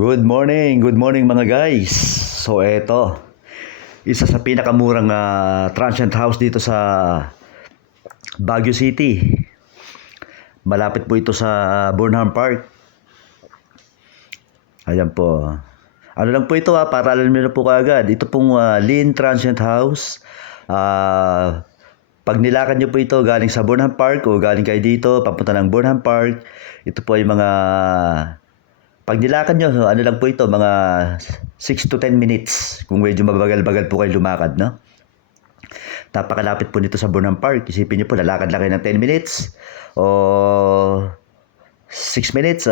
Good morning mga guys. So eto, isa sa pinakamurang transient house dito sa Baguio City. Malapit po ito sa Burnham Park. Ayan po. Ano lang po ito para alam niyo na po kaagad. Ito pong Lynn Transient House. Pag nilakad niyo po ito galing sa Burnham Park o galing kayo dito, papunta ng Burnham Park, ito po ay mga pag nilakad nyo, ano lang po ito, mga 6 to 10 minutes. Kung medyo mabagal-bagal po kayo lumakad, no? Napakalapit po nito sa Burnham Park. Isipin nyo po, lalakad lang kayo ng 10 minutes o 6 minutes,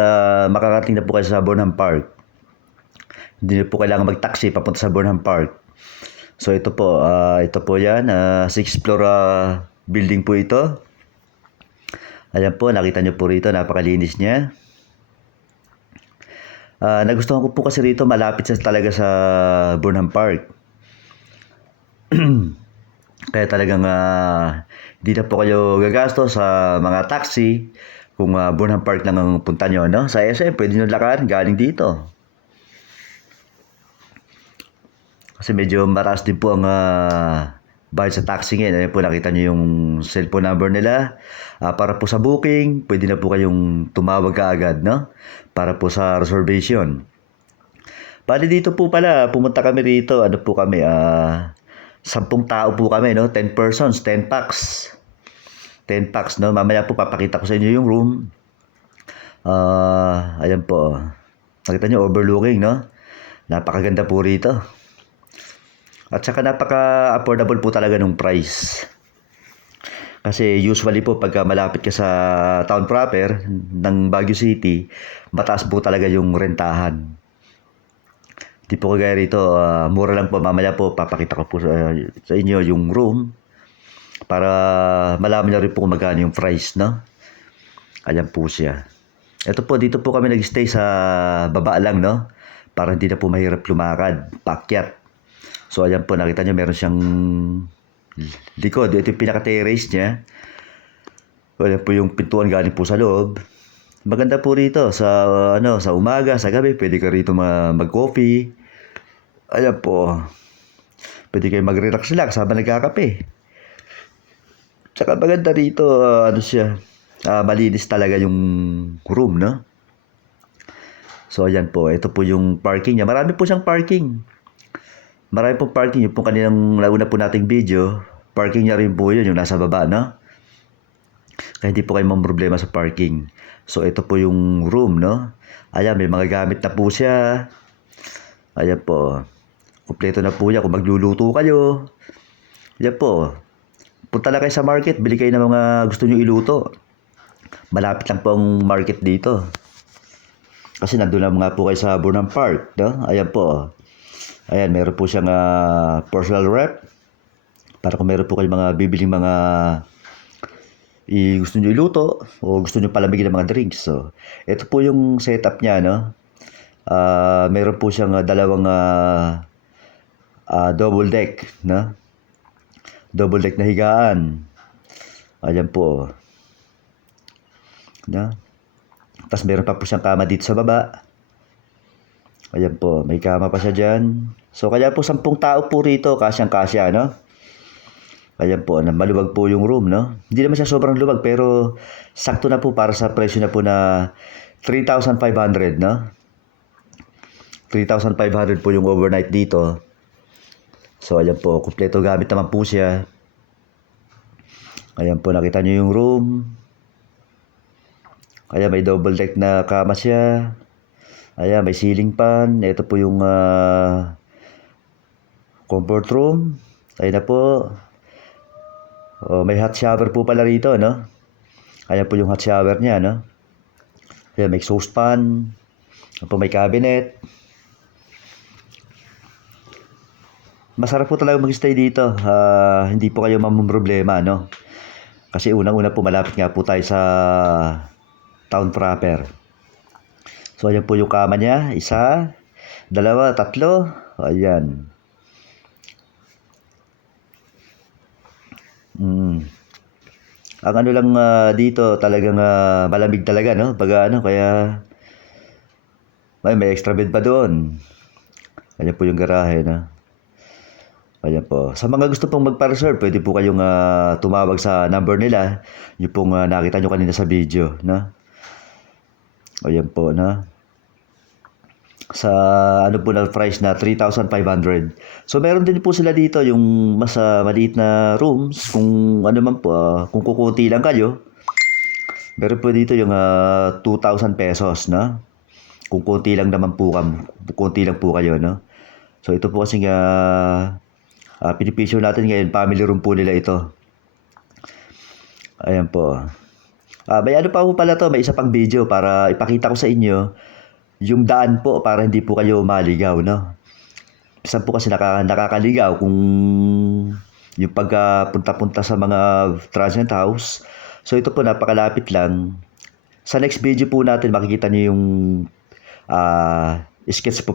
makakarating na po kayo sa Burnham Park. Hindi po kailangan mag-taxi papunta sa Burnham Park. So ito po yan, 6th floor building po ito. Ayan po, nakita nyo po rito, napakalinis niya. Nagustuhan ko po kasi rito malapit talaga sa Burnham Park. Kaya talagang hindi na po kayo gagasto sa mga taxi kung Burnham Park lang ang punta nyo, no? Sa SM, pwede nyo lakad galing dito. Kasi medyo mataas din po ang bayad sa taxi ngayon. Ayan po, nakita nyo yung cellphone number nila. Para po sa booking, pwede na po kayong tumawag kaagad, no? Para po sa reservation. Bali dito po pala, pumunta kami rito. Ano po kami? 10 tao po kami, no? 10 persons, 10 packs. 10 packs, no? Mamaya po papakita ko sa inyo yung room. Ayan po. Nakita nyo, overlooking, no? Napakaganda po rito. At saka napaka-affordable po talaga nung price. Kasi usually po pagka malapit ka sa town proper ng Baguio City, mataas po talaga yung rentahan. Di po kagaya rito, mura lang po. Mamaya po papakita ko po sa inyo yung room para malaman nyo rin po kung magkano yung price, no? Ayan po siya. Ito po, dito po kami nag-stay sa baba lang, no? Para hindi na po mahirap lumakad, paakyat. So ayan po, nakita nyo meron siyang likod. Ito yung pinaka-terrace niya. Ayan po yung pintuan galing po sa loob. Maganda po rito sa sa umaga, sa gabi, pwede ka rito mag-coffee. Ayan po. Pwede kayo mag-relax habang nagkakape. Tsaka maganda rito, siya. Malinis talaga yung room, no? So ayan po, ito po yung parking niya. Marami po siyang parking. Marami pong parking. Yung pong kaninang nauna po nating video, parking niya rin po yun, yung nasa baba, no? Kaya hindi po kayo problema sa parking. So, ito po yung room, no? Ayan, may mga gamit na po siya. Ayan po. Kompleto na po yan kung magluluto kayo. Ayan po. Punta na kayo sa market, bili kayo ng mga gusto nyo iluto. Malapit lang po ang market dito. Kasi nandun na nga po kayo sa Burnham Park, no? Ayan po. Ayan, meron po siyang personal rep. Para kung meron po kayong mga bibiling mga gusto nyo iluto o gusto nyo palamigin ng mga drinks. So, ito po yung setup niya, no? Meron po siyang dalawang double deck, no? Double deck na higaan. Ayan po. No? Tapos meron pa po siyang kama dito sa baba. Ayan po, may kama pa siya dyan. So, kaya po 10 tao po rito, kasyang-kasya, no? Ayan po, maluwag po yung room, no? Hindi naman siya sobrang luwag, pero sakto na po para sa presyo na po na 3,500, no? 3,500 po yung overnight dito. So, ayan po, kumpleto gamit naman po siya. Ayan po, nakita nyo yung room. Ayan, may double deck na kama siya. Ayan, may ceiling fan. Ito po yung comfort room. Ayan na po. May hot shower po pala rito, no? Ayan po yung hot shower niya, no? Ayan, may exhaust fan. Ayan po, may cabinet. Masarap po talaga mag-stay dito. Hindi po kayo mamumroblema, no? Kasi unang-una po, malapit nga po tayo sa town proper. So, ayan po yung kama niya. 1, 2, 3. Ayan. Ang ano lang dito, talagang malamig talaga, no? Kaya Ay, may extra bed pa doon. Ayan po yung garahe na. Ayan po. Sa mga gusto pong magpa-reserve, pwede po kayong tumawag sa number nila. Yung pong nakita nyo kanina sa video. Na? Ayan po na. Sa ano po na price na 3,500. So meron din po sila dito yung mas maliit na rooms. Kung ano man po, kung kukunti lang kayo. Meron po dito yung 2,000 pesos na. Kung konti lang naman po konti lang po kayo, no? So ito po kasi pinipisyo natin ngayon, family room po nila ito. Ayan po. May ano pa po pala to, may isa pang video para ipakita ko sa inyo yung daan po para hindi po kayo maligaw, no? Minsan po kasi nakakaligaw kung yung pagpunta-punta sa mga transient house. So ito po napakalapit lang. Sa next video po natin makikita niyo yung sketch po